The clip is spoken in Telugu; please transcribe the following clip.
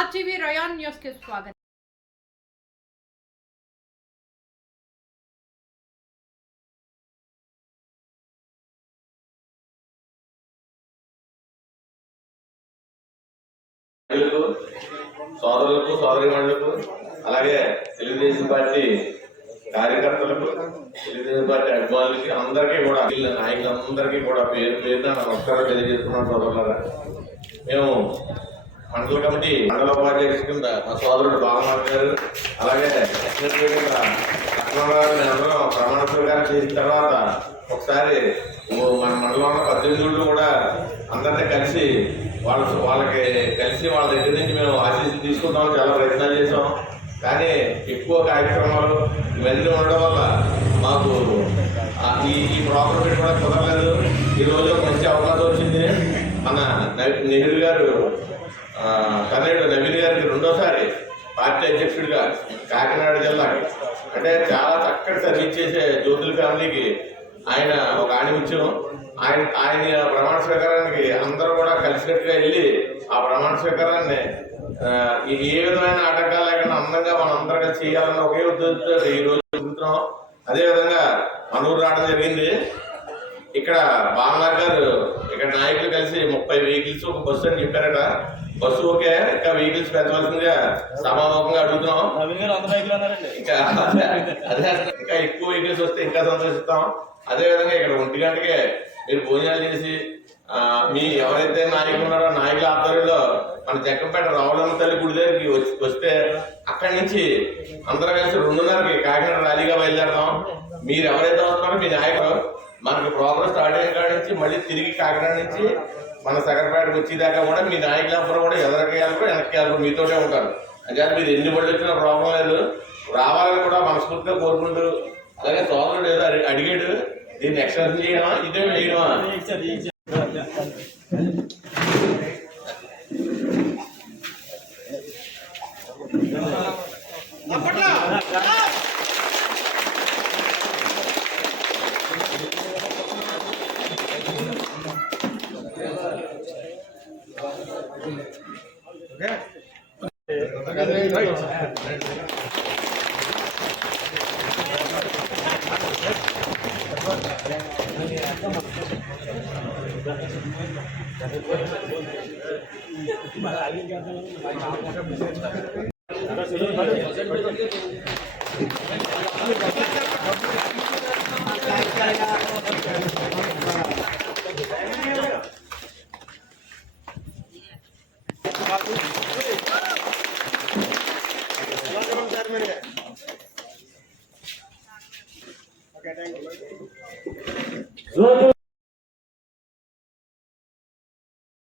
ప్రయాణ్ న్యూస్ కి స్వాగతం మహిళలకు సోదరులకు సోదరిమణులకు అలాగే తెలుగుదేశం పార్టీ కార్యకర్తలకు తెలుగుదేశం పార్టీ అభిమానులకి అందరికీ కూడా వీళ్ళ నాయకులందరికీ కూడా పేరు పేరున నా నమస్కారం తెలియజేస్తున్నాను సోదరులారా మేము మండల కమిటీ మండల ఉపాధ్యక్షుడు కింద మా సోదరుడు బాలమార్ గారు అలాగే కింద లక్ష్మణరావు మేమందరం ప్రమాణ స్వీకారం చేసిన తర్వాత ఒకసారి మన మండలంలో పద్దెనిమిది కూడా అందరినీ కలిసి వాళ్ళ వాళ్ళకి కలిసి వాళ్ళ దగ్గర నుంచి మేము ఆశీస్సులు తీసుకుందాం చాలా ప్రయత్నాలు చేసాం కానీ ఎక్కువ కార్యక్రమాలు ఇవన్నీ ఉండడం వల్ల మాకు ఈ ఈ ప్రోగ్రాం కూడా కుదరలేదు. ఈరోజు మంచి అవకాశం వచ్చింది. మన నెహ్రూ గారు ఆ, తనయుడు నవీన్ గారికి రెండోసారి పార్టీ అధ్యక్షుడిగా కాకినాడ జిల్లాకి అంటే చాలా చక్కటి సర్వీస్ చేసే జ్యోతుల ఫ్యామిలీకి ఆయన ఒక ఆణిముత్యం ఆయన ఆయన ప్రమాణ స్వీకారానికి అందరూ కూడా కలిసినట్టుగా వెళ్ళి ఆ ప్రమాణ స్వీకారాన్ని ఏ విధమైన ఆటంకాలు లేకుండా అందంగా మనం అందరం కలిసి చేయాలన్న ఒకే ఉద్దేశంతో ఈ రోజు జరుగుతున్నాం. అదేవిధంగా మనూరు రావడం జరిగింది. ఇక్కడ బాలనాథ్ గారు ఇక్కడ నాయకులు కలిసి ముప్పై వెహికల్స్ ఒక బస్సు అని చెప్పారట. బస్సు ఓకే ఇంకా వెహికల్స్ పెంచవలసిందిగా సభాముఖంగా అడుగుతున్నాం. ఇంకా అదే ఇంకా ఎక్కువ వెహికల్స్ వస్తే ఇంకా సంతోషిస్తాం. అదే విధంగా ఇక్కడ ఒంటి గంటకే మీరు భోజనాలు చేసి మీ ఎవరైతే నాయకులు ఉన్నారో నాయకుల ఆధ్వర్యంలో మన జగ్గంపేట రావులమ్మ తల్లి గుడి దగ్గరికి వచ్చి- వస్తే అక్కడి నుంచి అందరం కలిసి రెండున్నరకి కాకినాడ ర్యాలీగా బయలుదేరదాం. మీరు ఎవరైతే వస్తున్నారో మీ నాయకులు మనకి ప్రోగ్రామ్ స్టార్ట్ అయిన కాడి నుంచి మళ్ళీ తిరిగి కాకినాడ నుంచి మన సగర్పేటకు వచ్చేదాకా కూడా మీ నాయకులు అందరూ కూడా ఎదరికి వెళ్ళరు వెనక్కి వెళ్ళరు మీతోనే ఉంటారు. అంటే మీరు ఎన్ని బళ్ళు వచ్చినా ప్రాబ్లం లేదు. రావాలని కూడా మనస్ఫూర్తిగా కోరుకుంటూ అలాగే సోదరుడు ఏదో అడిగాడు. దీన్ని ఎక్స్టెన్షన్ చేయడమా? ఇదే చేయడమా? Okay. Júlio!